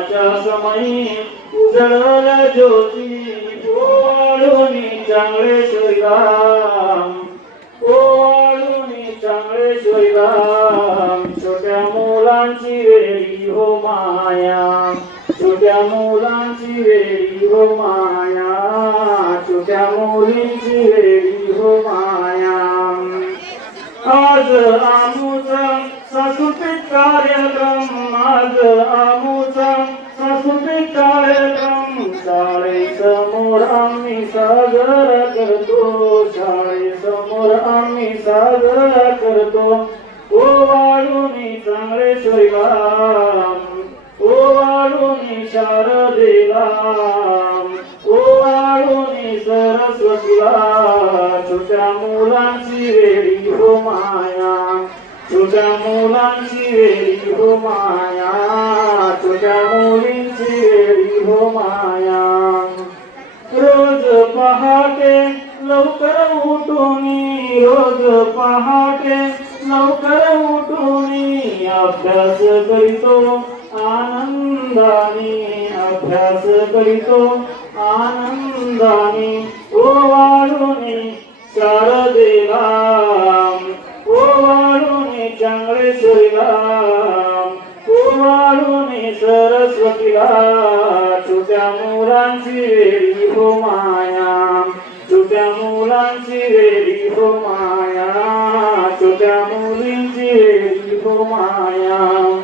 समयी उजळल्या ज्योती ओवाळून चांगले श्रीराम ओवाळून चांगले श्रीराम छोट्या मुलांची वेळी हो माया. छोट्या मुलांची वेळी हो माया. छोट्या मुलींची वेळी हो माया. आज आमूचा सांस्कृतिक कार्यक्रम आज आमू आम्ही साजरा करतो. ओ वाढून चांगले श्रीराम ओ वाढून शारदेला. ओ वाढून सरस्वतीला. छोट्या मुलांची वेळी हो माया. छोट्या मुलांची वेळी हो माया. छोट्या मुलींची वेळी हो माया. रोज पहाटे लवकर उठून रोज पहाटे लवकर उठून अभ्यास करीतो आनंदाने अभ्यास करीतो आनंदाने ओ वाढून शारदेराम ओ वाढूने चांगले श्रीराम ओ वाढून सरस्वतीला छोट्या मुलांची वेळी हो माया. छोट्या मुलांची वेळी हो माया. छोट्या मुलींची वेळी हो माया.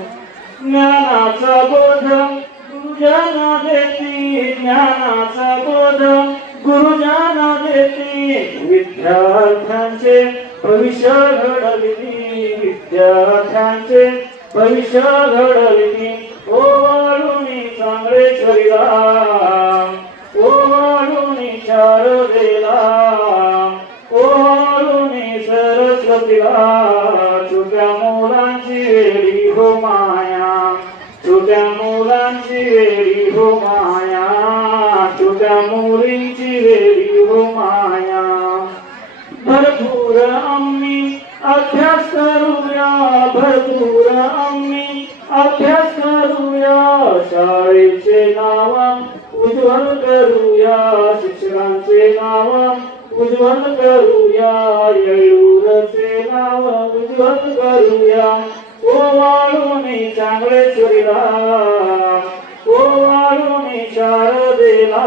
ज्ञानाचा बोध गुरुजना देती ज्ञानाचा बोध गुरुजना देती विद्यार्थ्यांचे भविष्य घडविली विद्यार्थ्यांचे भविष्य घडविली. हो माया तुझ्या मुलांची वेळी हो माया तुझ्या मुलींची वेळी हो माया. भरपूर आम्ही अभ्यास करूया भरपूर आम्ही अभ्यास करूया. शाळेचे नाव उज्ज्वल करूया शिक्षकांचे नाव उज्ज्वल करूया येळूरचे नाव उज्ज्वल करूया. ओ वाळून चांगले चुरीला ओ वाळून शारदेला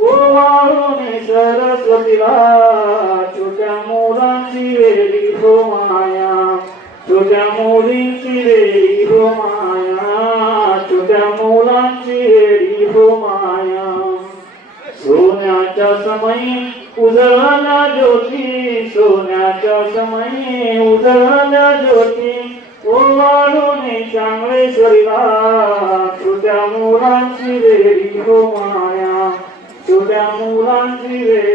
ओ वाळून सरस्वतीला छोट्या मुलांची वेळी हो माया छोट्या मुलींची वेळी हो माया छोट्या मुलांची वेळी हो माया. सोन्याच्या समयी उजळला ज्योती सोन्याच्या समयी उजळला ज्योती ఓవాలోని చాంగ్లేశ్వరిగా చూడమూలాంచి రేడి హోమాయా చూడమూలాంచి రేడి